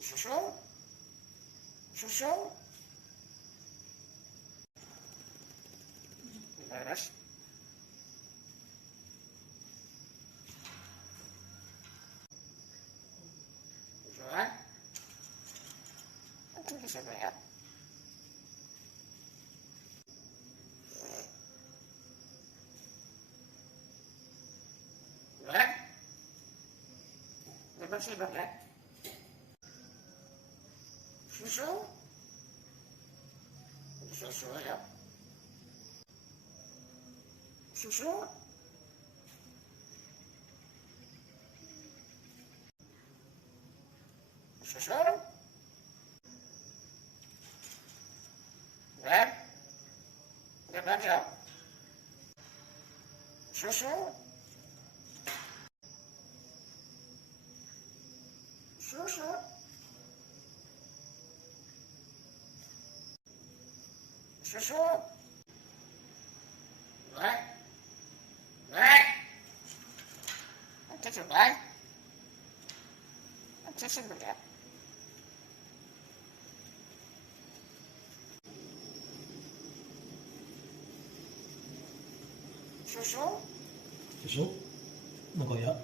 Chouchou. Chouchou. Vache. Joie. Tout ça va. Ouais. Le marché va bien. Chouchou. Chouchou, là. Chouchou. Chouchou. Ouais. Le marché. Chouchou. Chouchou. Chouchou. Ouais. Ouais. Qu'est-ce que c'est vrai? Qu'est-ce que c'est vrai? Chouchou. Chouchou,なんかや